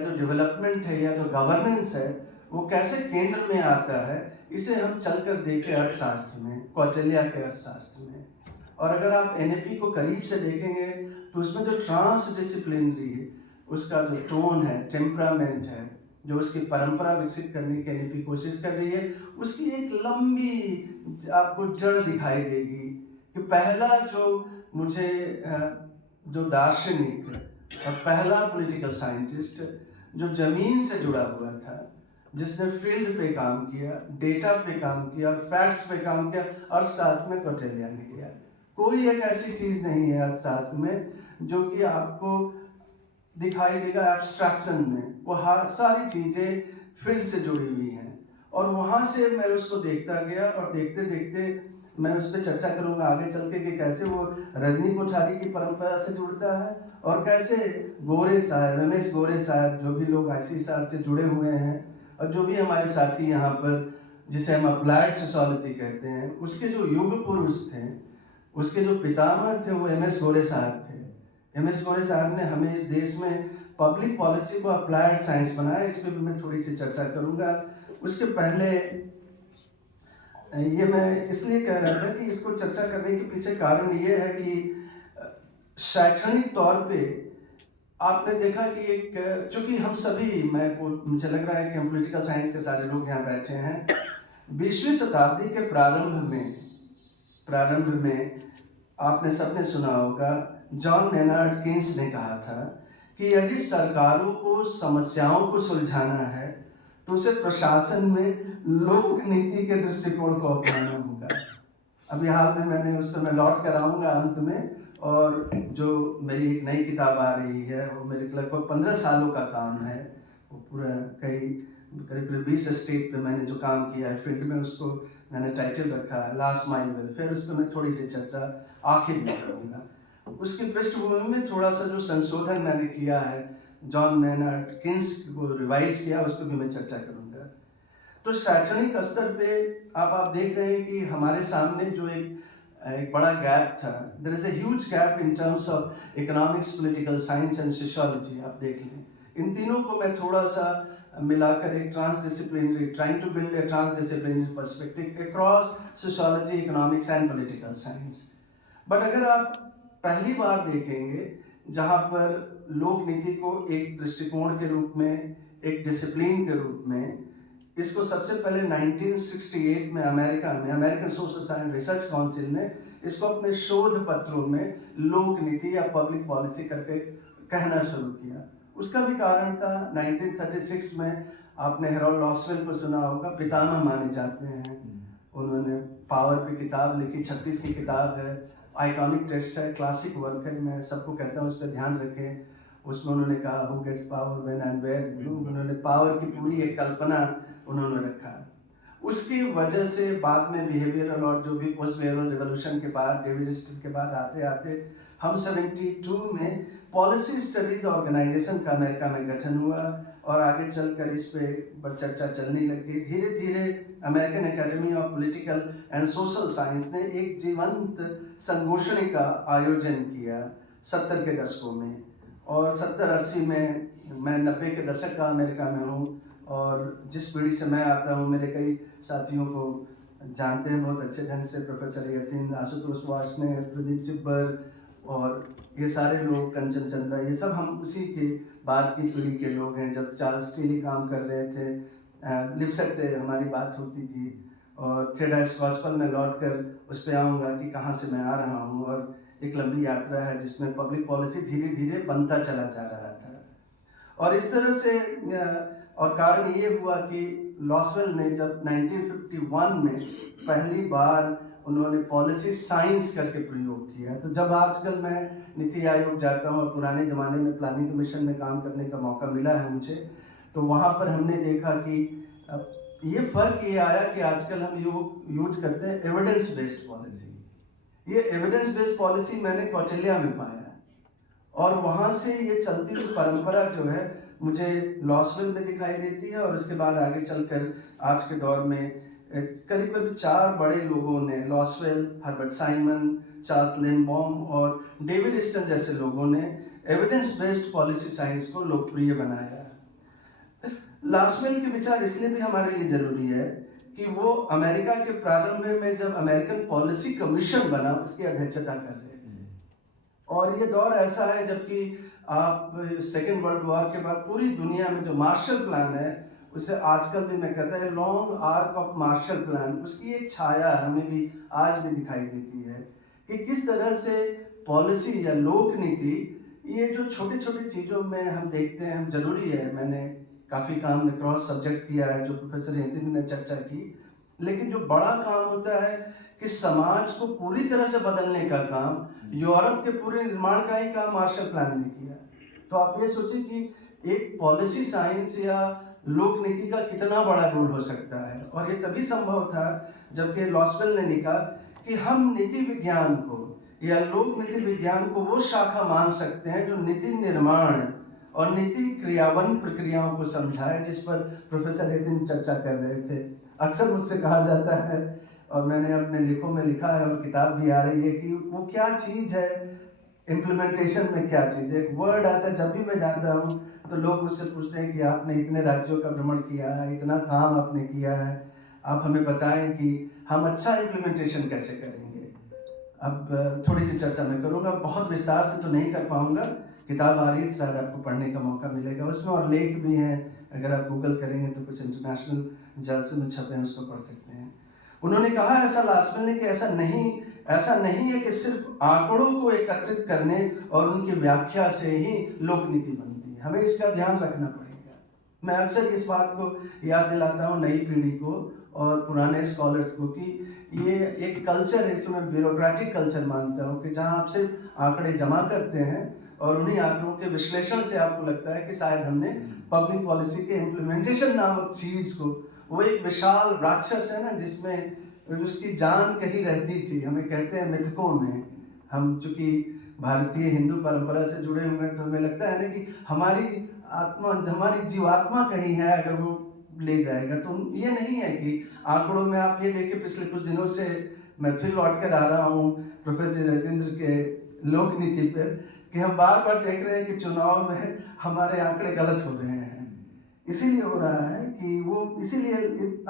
जो डेवलपमेंट है या जो गवर्नेंस है वो कैसे केंद्र में आता है, इसे हम चलकर देखें अर्थशास्त्र में, कौटिल्य के अर्थशास्त्र में। और अगर आप एनएपी को करीब से देखेंगे तो उसमें जो ट्रांस डिसिप्लिनरी है, उसका जो टोन है, टेम्परामेंट है, जो उसकी परंपरा विकसित करने की एनएपी कोशिश कर रही है, उसकी एक लंबी आपको जड़ दिखाई देगी कि पहला जो मुझे जो दार्शनिक और पहला पॉलिटिकल साइंटिस्ट जो जमीन से जुड़ा हुआ था, जिसने फील्ड पे काम किया, डेटा पे काम किया, फैक्ट्स पे काम किया, अर्थशास्त्र में कौटिल्य ने किया। कोई एक ऐसी चीज नहीं है अर्थशास्त्र में जो कि आपको दिखाई देगा एब्स्ट्रैक्शन में। वो हर सारी चीजें फील्ड से जुड़ी हुई हैं और वहां से मैं उसको देखता गया और देखते देखते मैं उस पर चर्चा करूंगा आगे चल के कि कैसे वो रजनी कोठारी की परंपरा से जुड़ता है और कैसे गोरे साहब, रमेश गोरे साहब, जो भी लोग ICSR से जुड़े हुए हैं और जो भी हमारे साथी यहाँ पर जिसे हम अप्लाइड सोशियोलॉजी कहते हैं, उसके जो युग पुरुष थे, उसके जो पितामह थे वो MS गोरे साहब थे। MS गोरे साहब ने हमें इस देश में पब्लिक पॉलिसी को अप्लाइड साइंस बनाया। इस पर भी मैं थोड़ी सी चर्चा करूंगा। उसके पहले ये मैं इसलिए कह रहा था कि इसको चर्चा करने के पीछे कारण ये है कि शैक्षणिक तौर पे आपने देखा कि एक, चूंकि हम सभी, मुझे लग रहा है कि हम पॉलिटिकल साइंस के सारे लोग यहाँ बैठे हैं, 20वीं शताब्दी के प्रारंभ में आपने सबने सुना होगा, जॉन मेनार्ड केन्स ने कहा था कि यदि सरकारों को समस्याओं को सुलझाना है तो उसे प्रशासन में लोक नीति के दृष्टिकोण को अपनाना होगा। अभी हाल में मैंने उस पर मैं लौट कर आऊंगा अंत में, और जो मेरी एक नई किताब आ रही है वो मेरे लगभग 15 सालों का काम है। वो पूरा करीब 20 स्टेट पे मैंने जो काम किया है फील्ड में, उसको मैंने टाइटल रखा है लास्ट माइल वेलफेयर। उस पर मैं थोड़ी सी चर्चा आखिर में करूँगा। उसकी पृष्ठभूमि में थोड़ा सा जो संशोधन मैंने किया है, जॉन मेनार्ड केन्स को रिवाइज किया, उस पर भी मैं चर्चा करूँगा। तो शैक्षणिक स्तर पे आप देख रहे हैं कि हमारे सामने जो एक बड़ा गैप था, there is a huge gap in terms of economics, political science and sociology. आप देख लें इन तीनों को मैं थोड़ा सा मिलाकर एक transdisciplinary, trying to build a transdisciplinary perspective across sociology, economics and political science. But अगर आप पहली बार देखेंगे जहां पर लोक नीति को एक दृष्टिकोण के रूप में, एक डिसिप्लिन के रूप में, इसको सबसे पहले 1968 में American social science research council ने इसको अपने शोध पत्रों में लोक नीति या पब्लिक पॉलिसी करके कहना शुरू किया। उसका भी कारण था 1936 में आपने हेरोल्ड लॉसवेल को सुना होगा, पितामह माने जाते हैं। उन्होंने पावर पे किताब लिखी, 36 की किताब है, आइकॉनिक टेक्स्ट है, क्लासिक वर्क है। मैं सबको कहता हूँ उस पर ध्यान रखें। उसमें उन्होंने कहा who gets power when and where. उन्होंने पावर की पूरी एक कल्पना उन्होंने रखा। उसकी वजह से बाद में बिहेवियरल और जो भी पोस्ट बिहेवियरल रिवोल्यूशन के बाद, डेविड स्टिल के बाद आते आते हम 72 में पॉलिसी स्टडीज ऑर्गेनाइजेशन का अमेरिका में गठन हुआ और आगे चलकर इस पे चर्चा चलने लगी। धीरे धीरे American academy of political and social science ने एक जीवंत संगोष्ठी का आयोजन किया 70 के दशकों में, और 70-80 में, मैं 90 के दशक का अमेरिका में हूँ और जिस पीढ़ी से मैं आता हूँ मेरे कई साथियों को जानते हैं बहुत अच्छे ढंग से, प्रोफेसर यतीन, आशुतोष वार्ष्णेय, प्रदीप चिब्बर और ये सारे लोग, कंचन चंद्रा, ये सब हम उसी के बाद की पीढ़ी के लोग हैं। जब चार्ल्स स्टीली काम कर रहे थे, लिप्सक से हमारी बात होती थी, और थ्रेड स्कॉचपल में लौट कर उस पर आऊँगा कि कहाँ से मैं आ रहा हूँ। और एक लंबी यात्रा है जिसमें पब्लिक पॉलिसी धीरे धीरे बनता चला जा रहा था। और इस तरह से और कारण ये हुआ कि लॉसवेल ने जब 1951 में पहली बार उन्होंने पॉलिसी साइंस करके प्रयोग किया, तो जब आजकल मैं नीति आयोग जाता हूँ और पुराने ज़माने में प्लानिंग कमीशन में काम करने का मौका मिला है मुझे, तो वहाँ पर हमने देखा कि ये फ़र्क ये आया कि आजकल हम यूज करते हैं एविडेंस बेस्ड पॉलिसी। ये एविडेंस बेस्ड पॉलिसी मैंने कौटिल्य में पाया, और वहाँ से ये चलती हुई परंपरा जो है मुझे लॉसवेल में दिखाई देती है। और उसके बाद आगे चलकर आज के दौर में करीब करीब 4 बड़े लोगों ने, लॉसवेल, हर्बर्ट साइमन, चार्ल्स लेनबॉम और डेविड स्टन जैसे लोगों ने एविडेंस बेस्ड पॉलिसी साइंस को लोकप्रिय बनाया। लास्टवेल के विचार इसलिए भी हमारे लिए जरूरी है कि वो अमेरिका के प्रारंभ में जब अमेरिकन पॉलिसी कमीशन बना उसकी अध्यक्षता कर रहे थे। और ये दौर ऐसा है जबकि आप सेकेंड वर्ल्ड वॉर के बाद पूरी दुनिया में जो मार्शल प्लान है उसे आजकल भी मैं कहता है long arc of Marshall plan, उसकी एक छाया हमें भी आज भी दिखाई देती है कि किस तरह से पॉलिसी या लोक नीति, ये जो छोटी छोटी चीज़ों में हम देखते हैं हम जरूरी है। मैंने काफ़ी काम में क्रॉस सब्जेक्ट्स किया है जो प्रोफेसर हिंदी ने चर्चा की, लेकिन जो बड़ा काम होता है कि समाज को पूरी तरह से बदलने का काम, यूरोप के पूरे निर्माण का ही काम मार्शल प्लान ने किया। तो आप ये सोचिए कि एक पॉलिसी साइंस या लोक नीति का कितना बड़ा रोल हो सकता है। और ये तभी संभव था जबकि लॉसवेल ने लिखा कि हम नीति विज्ञान को या लोक नीति विज्ञान को वो शाखा मान सकते हैं जो नीति निर्माण और नीति क्रियान्वयन प्रक्रियाओं को समझाए, जिस पर प्रोफेसर हितिन चर्चा कर रहे थे। अक्सर मुझसे कहा जाता है और मैंने अपने लेखों में लिखा है और किताब भी आ रही है कि वो क्या चीज़ है, इम्प्लीमेंटेशन में क्या चीज़ है। एक वर्ड आता है जब भी मैं जाता हूँ तो लोग मुझसे पूछते हैं कि आपने इतने राज्यों का भ्रमण किया है, इतना काम आपने किया है, आप हमें बताएं कि हम अच्छा इम्प्लीमेंटेशन कैसे करेंगे। अब थोड़ी सी चर्चा मैं करूँगा, बहुत विस्तार से तो नहीं कर पाऊँगा। किताब आ रही है, शायद आपको पढ़ने का मौका मिलेगा उसमें, और लेख भी हैं, अगर आप गूगल करेंगे तो कुछ इंटरनेशनल जर्नल्स में छपे हैं, उसको पढ़ सकते हैं। उन्होंने कहा ऐसा लास्टवेल ने कि ऐसा नहीं है कि सिर्फ आंकड़ों को एकत्रित करने और उनकी व्याख्या से ही लोक नीति बनती है, हमें इसका ध्यान रखना पड़ेगा। मैं अक्सर इस बात को याद दिलाता हूँ नई पीढ़ी को और पुराने स्कॉलर्स को कि ये एक कल्चर है, इसमें ब्यूरोक्रेटिक कल्चर मानता हूँ कि जहाँ आप सिर्फ आंकड़े जमा करते हैं और उन्हीं आंकड़ों के विश्लेषण से आपको लगता है कि शायद हमने पब्लिक पॉलिसी के इम्प्लीमेंटेशन नामक चीज को, वो एक विशाल राक्षस है ना जिसमें उसकी जान कहीं रहती थी। हमें कहते हैं मिथकों में, हम चूंकि भारतीय हिंदू परंपरा से जुड़े हुए हैं तो हमें लगता है ना कि हमारी आत्मा, हमारी जीवात्मा कहीं है, अगर वो ले जाएगा। तो ये नहीं है कि आंकड़ों में आप ये देखिए, पिछले कुछ दिनों से मैं फिर लौट कर आ रहा हूँ प्रोफेसर रजिंद्र के लोक नीति पर, कि हम बार बार देख रहे हैं कि चुनाव में हमारे आंकड़े गलत हो रहे हैं। इसीलिए हो रहा है कि वो, इसीलिए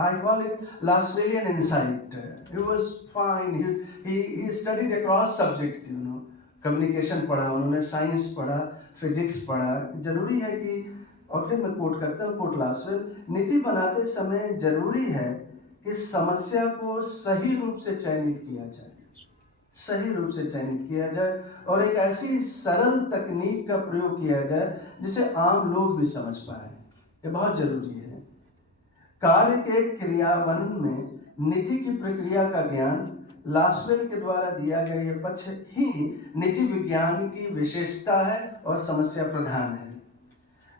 I call it Lasswellian insight. He was fine, he studied across subjects, you know, communication पढ़ा उन्होंने, साइंस पढ़ा, फिजिक्स पढ़ा। जरूरी है कि, और फिर मैं कोट करता हूँ, कोट लास्वेल, नीति बनाते समय जरूरी है कि समस्या को सही रूप से चयनित किया जाए, सही रूप से चयनित किया जाए और एक ऐसी सरल तकनीक का प्रयोग किया जाए जिसे आम लोग भी समझ पाए। ये बहुत जरूरी है। कार्य के क्रियान्वयन में नीति की प्रक्रिया का ज्ञान लास्वेल के द्वारा दिया गया यह पक्ष ही नीति विज्ञान की विशेषता है और समस्या प्रधान है।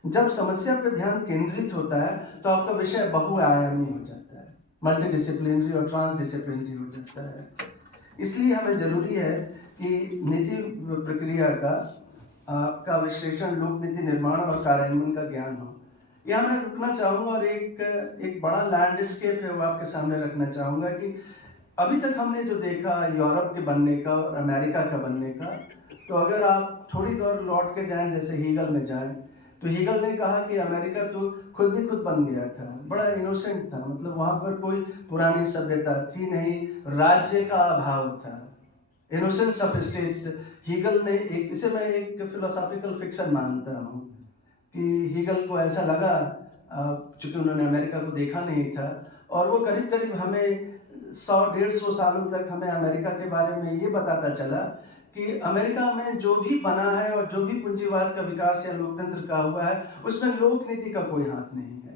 जब समस्या पर ध्यान केंद्रित होता है तो आपका विषय बहुआयामी हो जाता है, मल्टीडिसिप्लिनरी और ट्रांसडिसिप्लिनरी हो जाता है। इसलिए हमें जरूरी है कि नीति प्रक्रिया का विश्लेषण, लोक नीति निर्माण और कार्यान्वयन का ज्ञान हो। यहाँ मैं रुकना चाहूँगा और एक बड़ा लैंडस्केप है वो आपके सामने रखना चाहूँगा कि अभी तक हमने जो देखा यूरोप के बनने का और अमेरिका का बनने का, तो अगर आप थोड़ी देर लौट के जाएं, जैसे हीगल में जाएं, तो हीगल ने कहा कि अमेरिका तो खुद बन गया था, बड़ा इनोसेंट था, मतलब वहाँ पर कोई पुरानी सभ्यता थी नहीं, राज्य का अभाव था, इनोसेंस ऑफ स्टेट। हीगल ने इसे मैं एक फिलोसॉफिकल फिक्शन मानता हूँ कि हीगल को ऐसा लगा, चूंकि उन्होंने अमेरिका को देखा नहीं था, और वो करीब करीब हमें 100-150 सालों तक हमें अमेरिका के बारे में ये बताता चला कि अमेरिका में जो भी बना है और जो भी पूंजीवाद का विकास या लोकतंत्र का हुआ है उसमें लोक नीति का कोई हाथ नहीं है।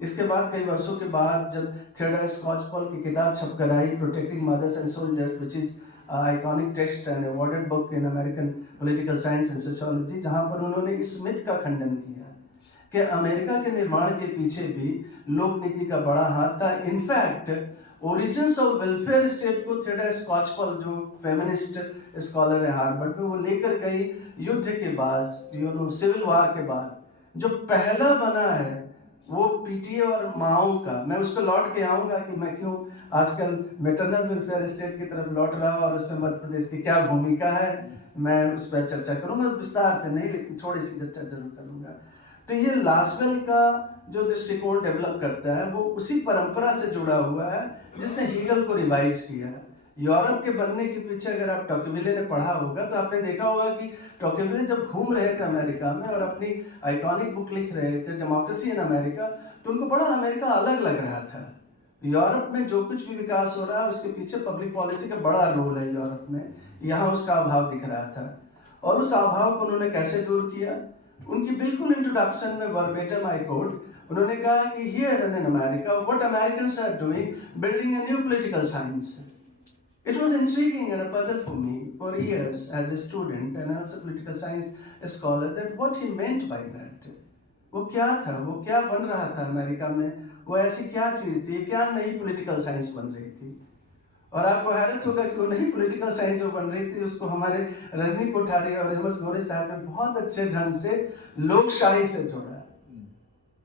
इसके बाद कई वर्षों के बाद जब थियोडोर स्कॉचपॉल की किताब छपकर आई, protecting mothers and soldiers, which is iconic text and awarded book in American political science and sociology, जहां पर उन्होंने इस मिथ का खंडन किया कि अमेरिका के निर्माण के पीछे भी लोक नीति का बड़ा हाथ था। In fact origins of welfare state को थियोडोर स्कॉचपॉल, जो फेमिनिस्ट स्कॉलर है हार्वर्ड में, वो लेकर गई युद्ध के बाद, सिविल वॉर के बाद। जो पहला बना है वो पीटीए और माओ का, मैं उस पर लौट के आऊँगा कि मैं क्यों आजकल मैटरनल वेलफेयर स्टेट की तरफ लौट रहा हूँ और उसमें मध्य प्रदेश की क्या भूमिका है, मैं उस पर चर्चा करूँगा, विस्तार से नहीं लेकिन थोड़ी सी चर्चा जरूर करूँगा। तो ये लास्वेल का जो दृष्टिकोण डेवलप करता है वो उसी परंपरा से जुड़ा हुआ है जिसने हीगल को रिवाइज किया। यूरोप के बनने के पीछे अगर आप टॉकविले ने पढ़ा होगा तो आपने देखा होगा कि टॉकविले जब घूम रहे थे अमेरिका में और अपनी आइकॉनिक बुक लिख रहे थे डेमोक्रेसी इन अमेरिका, तो उनको बड़ा अमेरिका अलग लग रहा था। यूरोप में जो कुछ भी विकास हो रहा है उसके पीछे पब्लिक पॉलिसी का बड़ा रोल है यूरोप में, यहाँ उसका अभाव दिख रहा था। और उस अभाव को उन्होंने कैसे दूर किया? उनकी बिल्कुल इंट्रोडक्शन में वर्बेटम आई कोट, उन्होंने कहा कि here in America what Americans are doing, building a new political science. It was intriguing and a puzzle for me for years as a student and as a political science scholar that what he meant by that. वो क्या था, वो क्या बन रहा था America में, वो ऐसी क्या चीज़ थी, क्या नई पॉलिटिकल साइंस बन रही थी। और आपको हैरत होगा कि वो नई पॉलिटिकल साइंस जो बन रही थी उसको हमारे रजनी कोठारी और एमएस गौरी साहब ने बहुत अच्छे ढंग से लोकशाही से जोड़ा।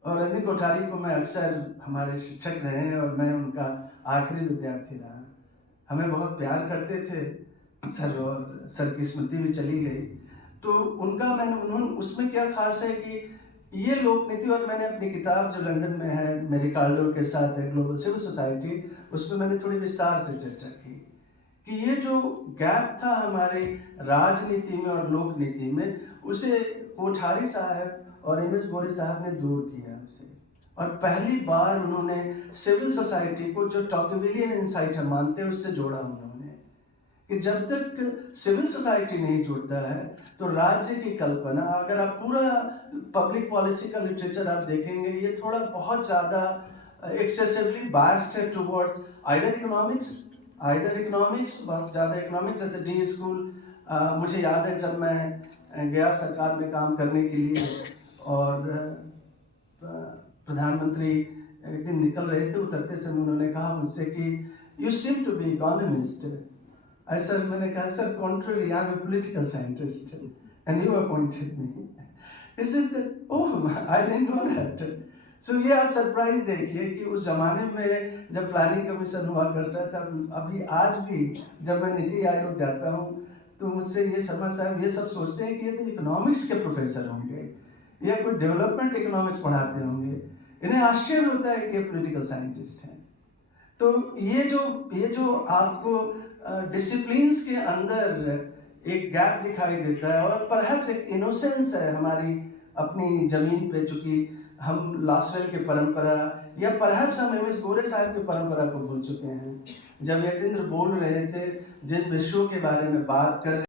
और रजनी कोठारी को मैं अक्सर, हमारे शिक्षक रहे हैं और मैं उनका आखिरी विद्यार्थी रहा। हमें बहुत प्यार करते थे सर, और सर की स्मृति भी चली गई। तो उन्होंने उसमें क्या खास है कि ये लोक नीति, और मैंने अपनी किताब जो लंदन में है मेरी कार्डो के साथ है ग्लोबल सिविल सोसाइटी, उसमें मैंने थोड़ी विस्तार से चर्चा की कि ये जो गैप था हमारी राजनीति में और लोक नीति में, उसे कोठारी साहब और एम एस गौरी साहब ने दूर किया उसे। और पहली बार उन्होंने सिविल सोसाइटी को, जो टॉकविलियन इंसाइट हम मानते हैं, उससे जोड़ा उन्होंने कि जब तक सिविल सोसाइटी नहीं जुड़ता है तो राज्य की कल्पना, अगर आप पूरा पब्लिक पॉलिसी का लिटरेचर आप देखेंगे, ये थोड़ा बहुत ज़्यादा एक्सेसिवली बायस्ड है टुवर्ड्स आइदर इकोनॉमिक्स, बहुत ज़्यादा इकोनॉमिक्स। जैसे डी स्कूल, मुझे याद है जब मैं गया सरकार में काम करने के लिए और प्रधानमंत्री एक दिन निकल रहे थे, उतरते समय उन्होंने कहा मुझसे कि you seem to be economist. Sir, मैंने कहा sir contrary, I am a political scientist and you appointed me. He said oh I didn't know that. So ये आप सरप्राइज देखिए कि उस जमाने में जब प्लानिंग कमीशन हुआ करता था, अभी आज भी जब मैं नीति आयोग जाता हूँ तो मुझसे ये शर्मा साहब ये सब सोचते हैं कि ये तो इकोनॉमिक्स के प्रोफेसर होंगे या कोई डेवलपमेंट इकोनॉमिक्स पढ़ाते होंगे, इन्हें आश्चर्य होता है कि ये पॉलिटिकल साइंटिस्ट हैं। तो ये जो आपको डिसिप्लिन्स के अंदर एक गैप दिखाई देता है, और परहैप्स एक इनोसेंस है हमारी अपनी जमीन पे, चूंकि हम लासवेल के परंपरा या परहैप्स हम एम एस गौरे साहब की परंपरा को भूल चुके हैं। जब यतीन्द्र बोल रहे थे जिन विषयों के बारे में बात कर